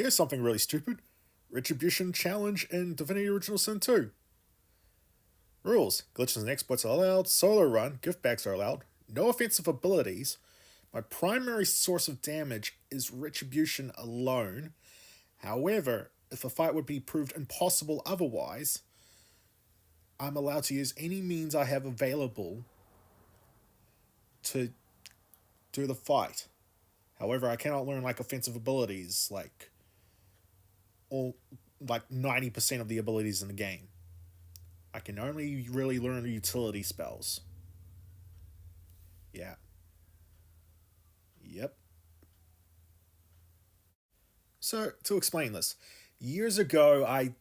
Here's something really stupid. Retribution challenge in Divinity Original Sin 2. Rules. Glitches and exploits are allowed. Solo run. Gift bags are allowed. No offensive abilities. My primary source of damage is Retribution alone. However, if a fight would be proved impossible otherwise, I'm allowed to use any means I have available to do the fight. However, I cannot learn like offensive abilities like all like 90% of the abilities in the game. I can only really learn utility spells. Yeah. Yep. So to explain this, years ago I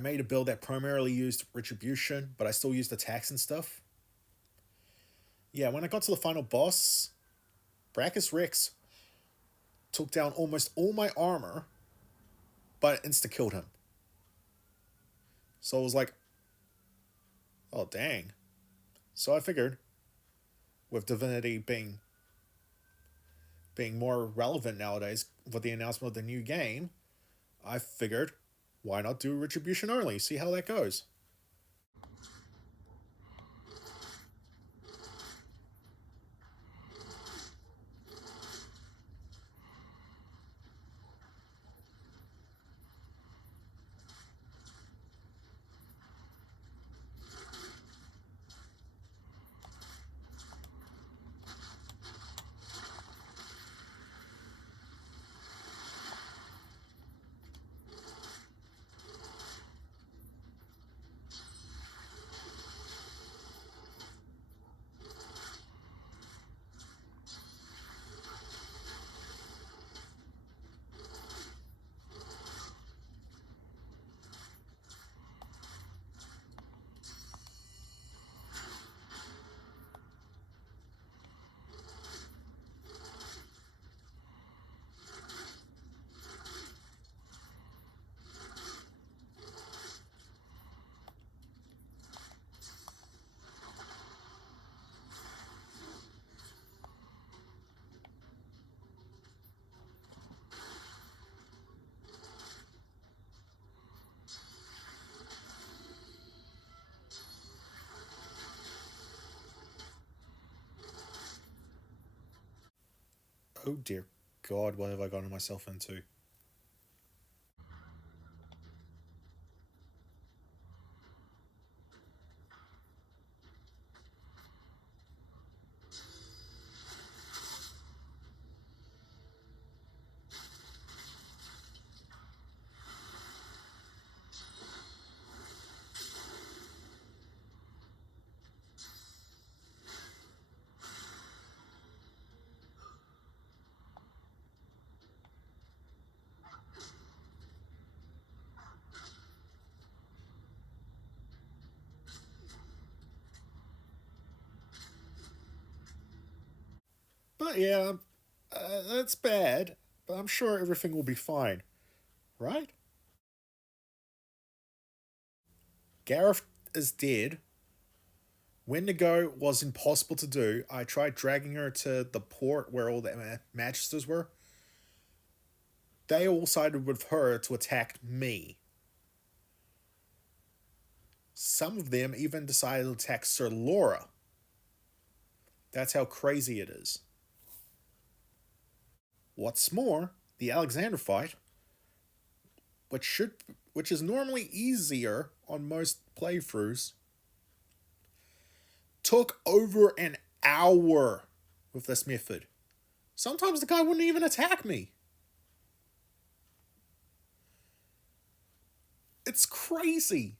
made a build that primarily used Retribution, but I still used attacks and stuff. Yeah, when I got to the final boss, Brachus Rex took down almost all my armor, but insta killed him. So I was like, oh dang. So I figured, with Divinity being more relevant nowadays with the announcement of the new game, I figured, why not do Retribution only? See how that goes. Oh dear God, what have I gotten myself into? But yeah, that's bad, but I'm sure everything will be fine, right? Gareth is dead. Wendigo was impossible to do. I tried dragging her to the port where all the magisters were. They all sided with her to attack me. Some of them even decided to attack Sir Laura. That's how crazy it is. What's more, the Alexander fight, which is normally easier on most playthroughs, took over an hour with this method. Sometimes the guy wouldn't even attack me. It's crazy.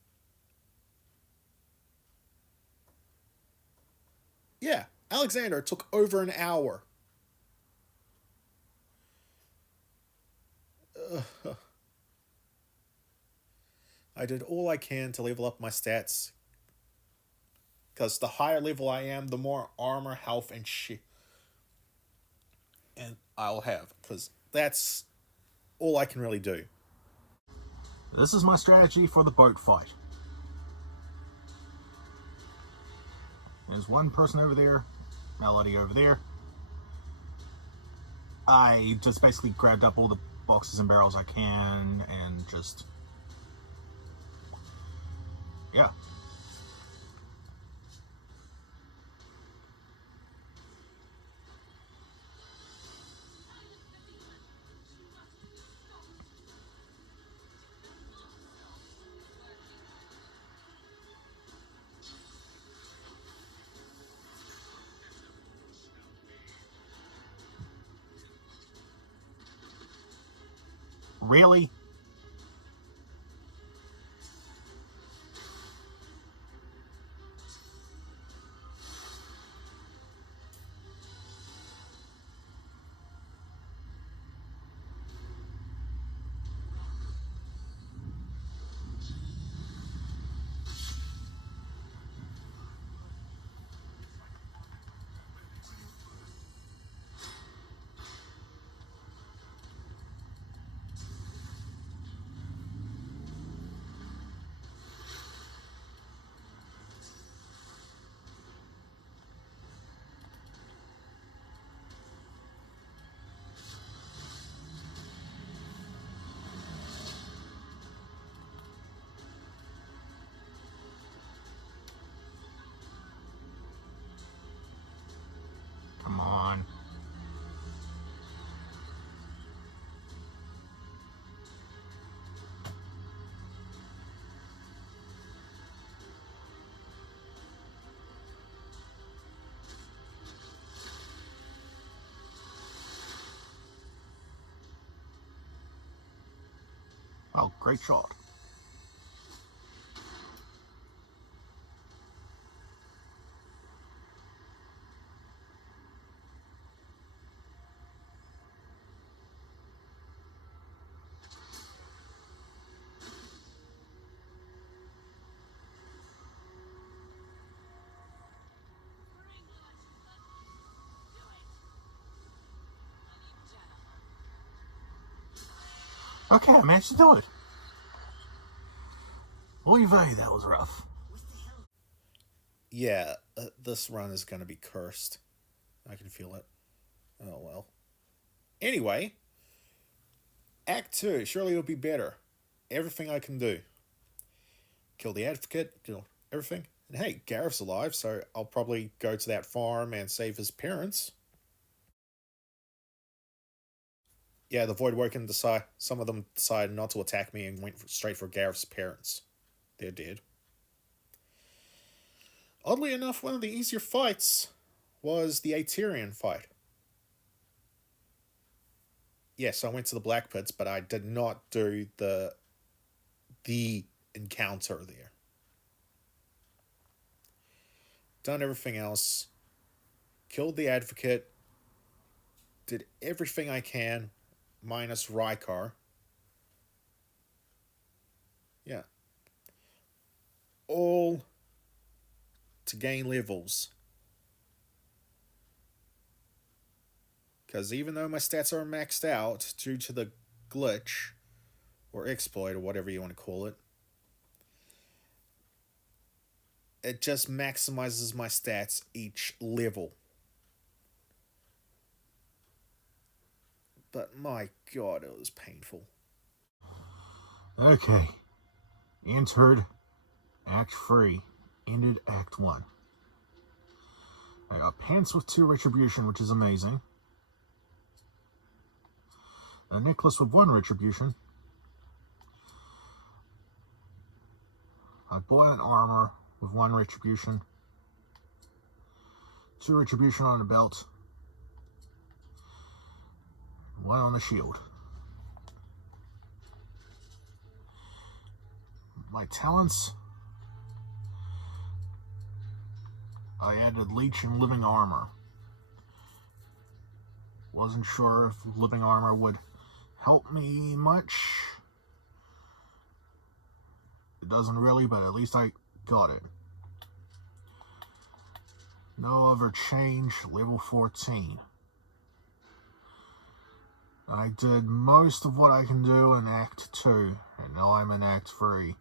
Yeah, Alexander took over an hour. I did all I can to level up my stats. Because the higher level I am, the more armor, health, and shit and I'll have. Because that's all I can really do. This is my strategy for the boat fight. There's one person over there, Melody over there. I just basically grabbed up all the boxes and barrels I can, and just, yeah. Really? Come on. Oh, great shot. Okay, I managed to do it. Oy vey, that was rough. Yeah, this run is going to be cursed. I can feel it. Oh well. Anyway, Act 2, surely it'll be better. Everything I can do. Kill the advocate, kill everything. And hey, Gareth's alive, so I'll probably go to that farm and save his parents. Yeah, the Voidwoken decide. Some of them decided not to attack me and went straight for Gareth's parents. They're dead. Oddly enough, one of the easier fights was the Aterian fight. Yes, I went to the Black Pits, but I did not do the encounter there. Done everything else. Killed the Advocate. Did everything I can, minus Rykar. Yeah. All to gain levels. Because even though my stats are maxed out due to the glitch, or exploit, or whatever you want to call it, it just maximizes my stats each level. But my god, it was painful. Okay. Entered Act 3. Ended Act 1. I got pants with 2 Retribution, which is amazing. A necklace with 1 Retribution. I bought an armor with 1 Retribution. 2 Retribution on the belt. 1 on the shield. My talents. I added Leech and Living Armor. Wasn't sure if Living Armor would help me much. It doesn't really, but at least I got it. No other change, level 14. I did most of what I can do in Act 2, and now I'm in Act 3.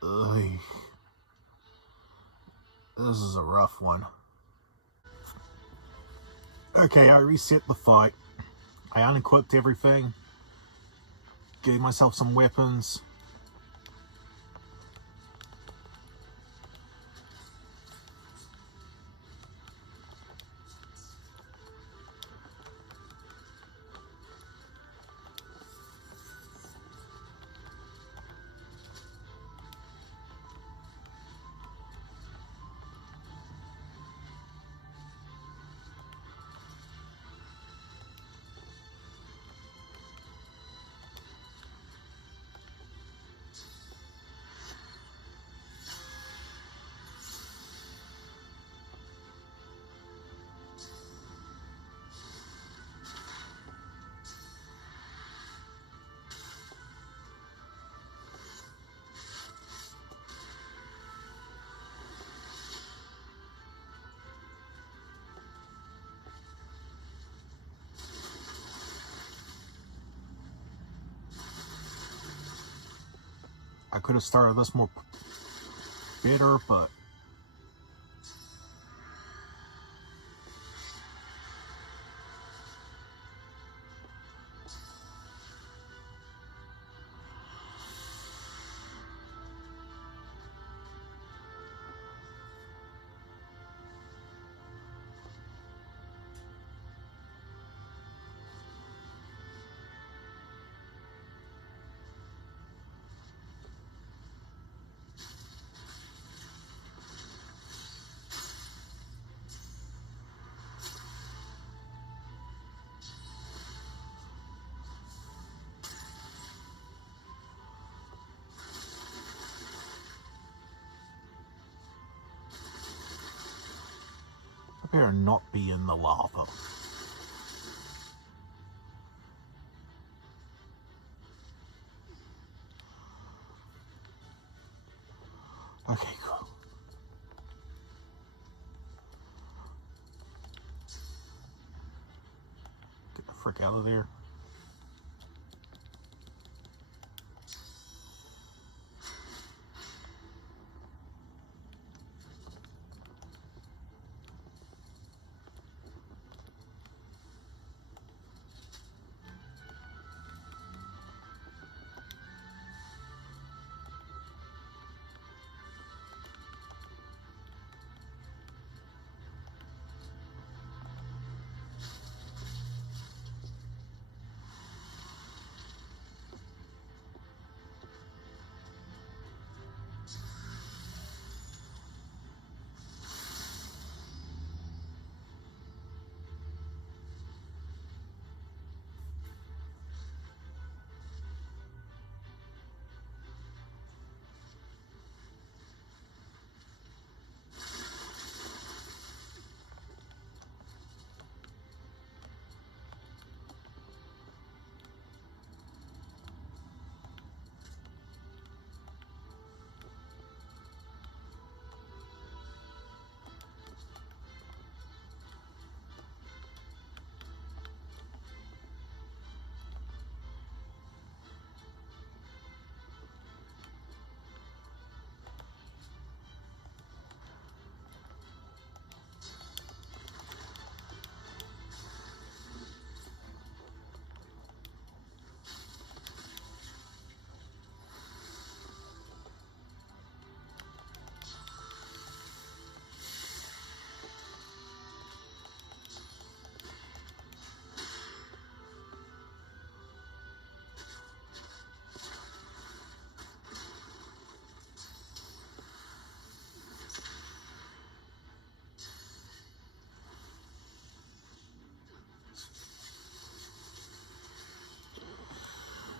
Ugh. This is a rough one. Okay, I reset the fight. I unequipped everything. Gave myself some weapons. I could have started this more better, but I better not be in the lava. Okay, cool. Get the frick out of there.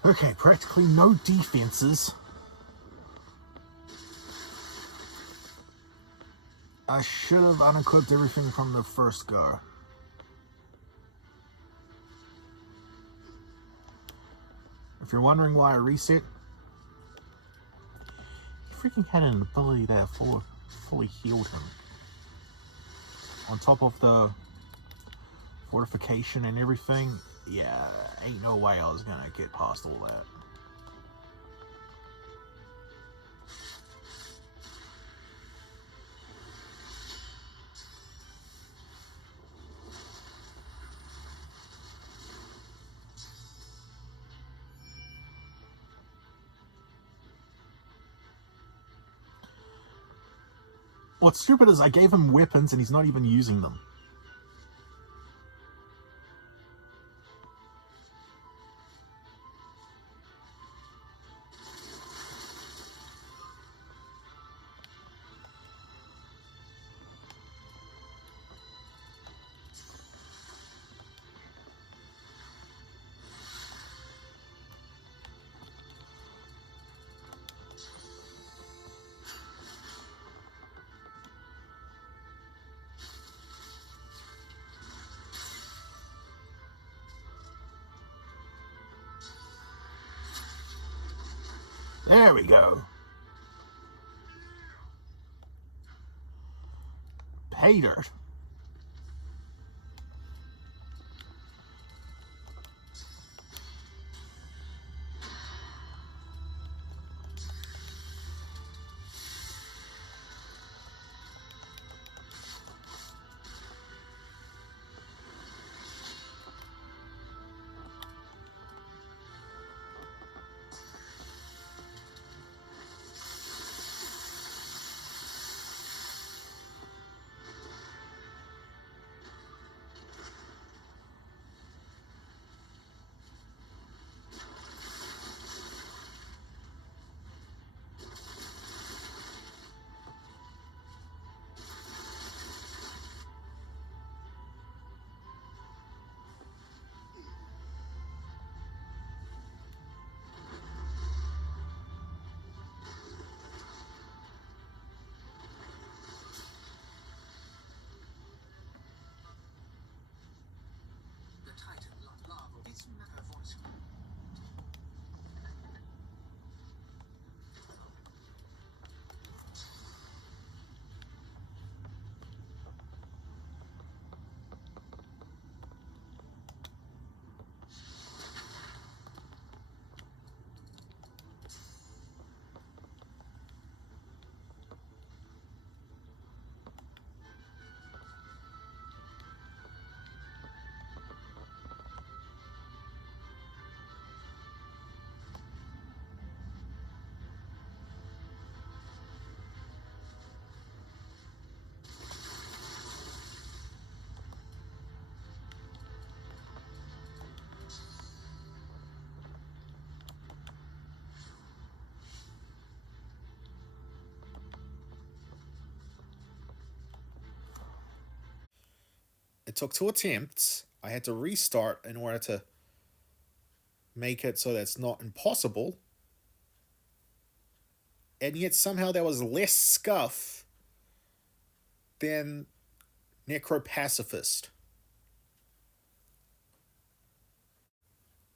Okay, practically no defenses. I should have unequipped everything from the first go. If you're wondering why I reset, he freaking had an ability that fully healed him. On top of the fortification and everything, yeah, ain't no way I was gonna get past all that. What's stupid is I gave him weapons and he's not even using them. There we go. Pay dirt. It took 2 attempts. I had to restart in order to make it so that's not impossible. And yet somehow there was less scuff than Necropacifist.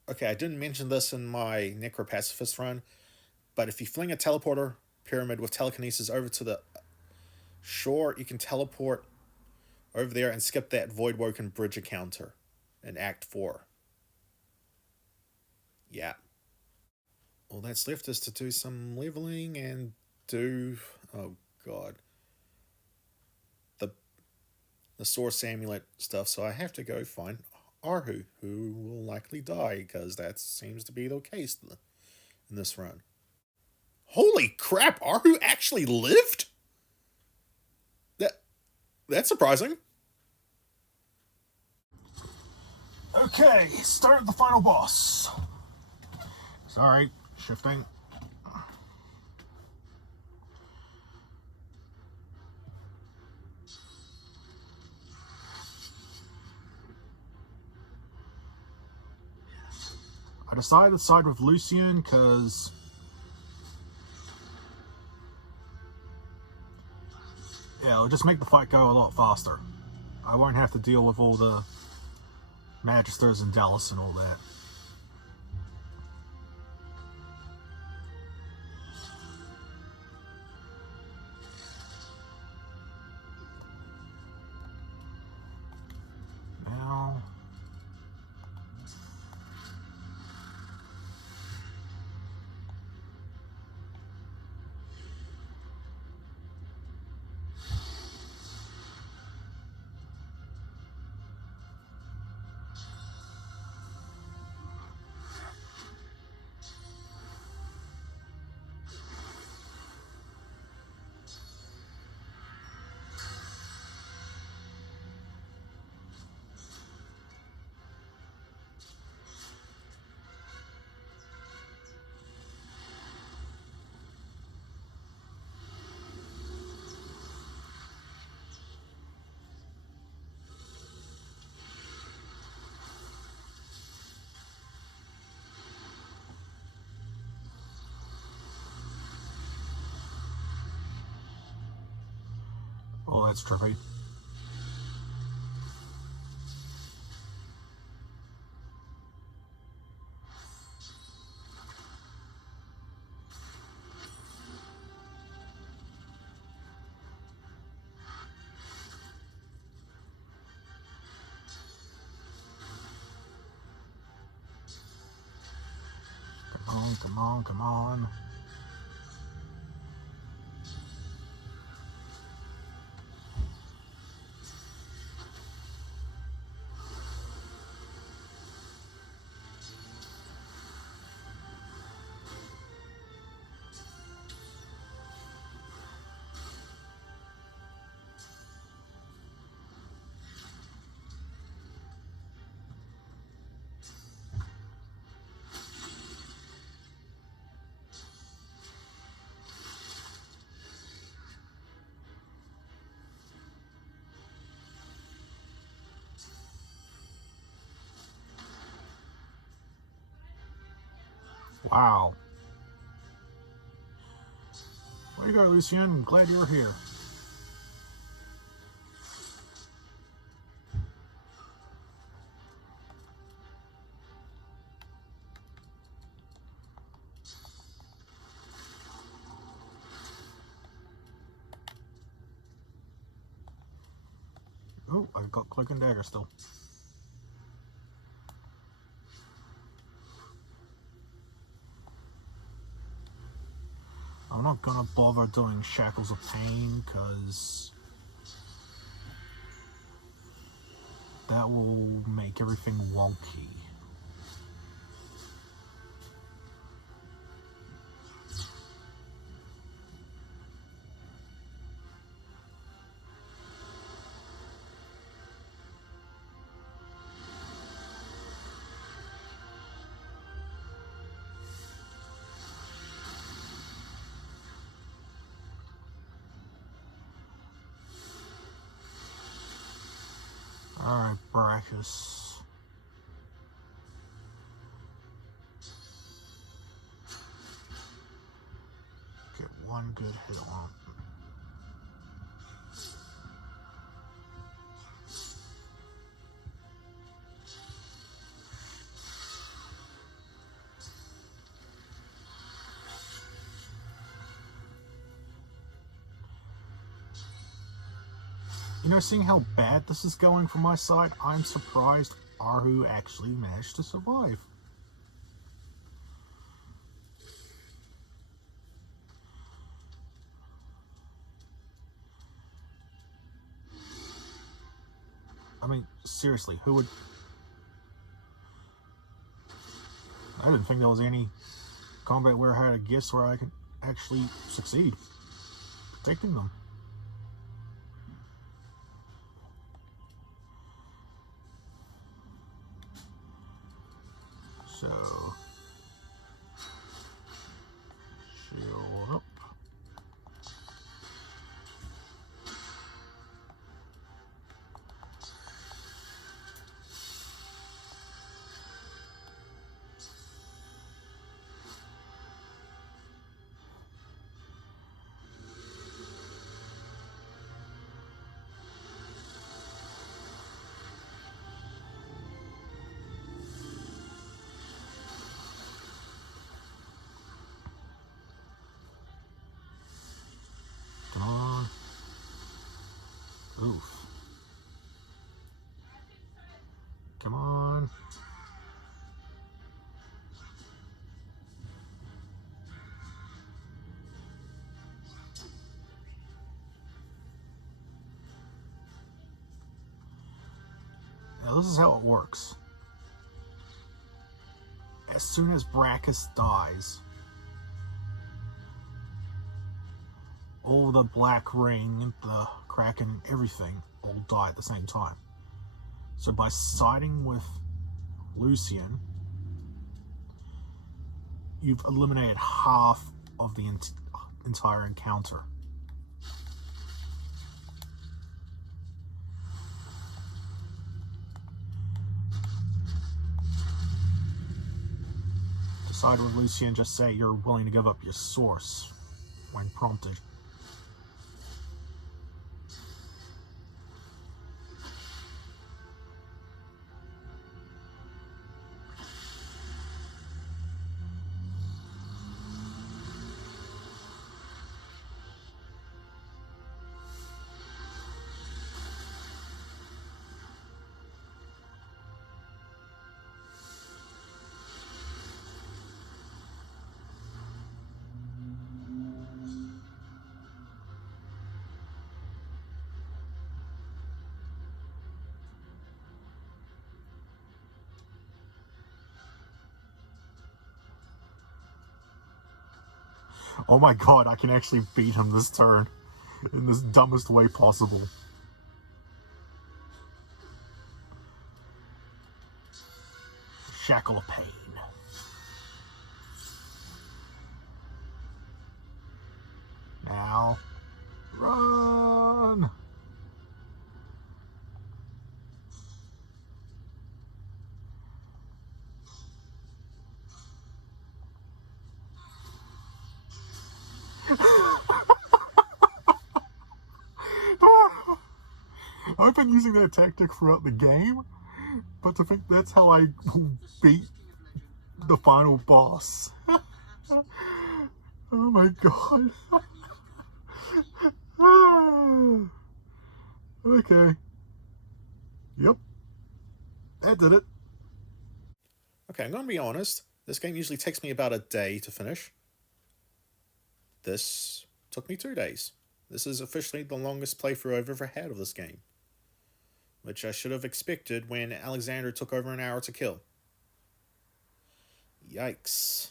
Okay, I didn't mention this in my Necropacifist run, but if you fling a teleporter pyramid with telekinesis over to the shore, you can teleport over there and skip that Voidwoken bridge encounter in Act 4. Yeah. All that's left is to do some leveling and do... oh god. The Source Amulet stuff, so I have to go find Arhu, who will likely die, because that seems to be the case in this run. Holy crap, Arhu actually lived? That's surprising. Okay, start the final boss. Sorry, shifting. I decided to side with Lucian because it'll just make the fight go a lot faster. I won't have to deal with all the Magisters and Dallas and all that. Now... that's trippy. Come on, come on, come on. Wow. Way to go, Lucien. Glad you're here. Oh, I've got Cloak and Dagger still. I'm not gonna bother doing Shackles of Pain, because that will make everything wonky. Alright, Brachus. Get one good hit on him. You know, seeing how bad this is going from my side, I'm surprised Arhu actually managed to survive. I mean, seriously, who would... I didn't think there was any combat where I had a guess where I could actually succeed protecting them. So, shield up. Come on. Oof. Come on. Now this is how it works. As soon as Brachus dies, all the Black Ring, the Kraken, everything all die at the same time. So by siding with Lucien, you've eliminated half of the entire encounter. To side with Lucien, just say you're willing to give up your source when prompted. Oh my god, I can actually beat him this turn in this dumbest way possible. Shackle of Pain. Now, run! I've been using that tactic throughout the game, but to think that's how I beat the final boss. Oh my god. Okay. Yep. That did it. Okay, I'm going to be honest. This game usually takes me about a day to finish. This took me 2 days. This is officially the longest playthrough I've ever had of this game, which I should have expected when Alexander took over an hour to kill. Yikes.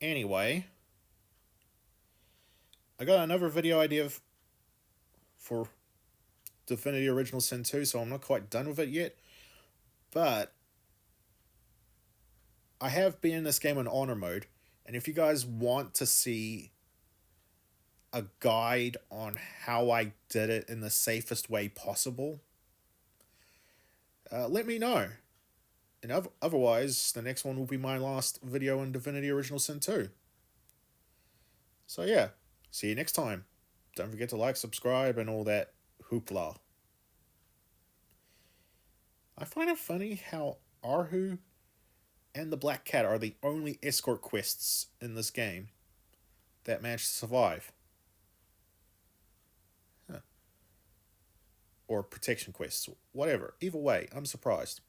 Anyway, I got another video idea for Divinity Original Sin 2, so I'm not quite done with it yet. But I have been in this game in honor mode, and if you guys want to see a guide on how I did it in the safest way possible, let me know. And otherwise, the next one will be my last video in Divinity Original Sin 2. So yeah, see you next time. Don't forget to like, subscribe, and all that hoopla. I find it funny how Arhu and the Black Cat are the only escort quests in this game that managed to survive. Or protection quests, whatever. Either way, I'm surprised.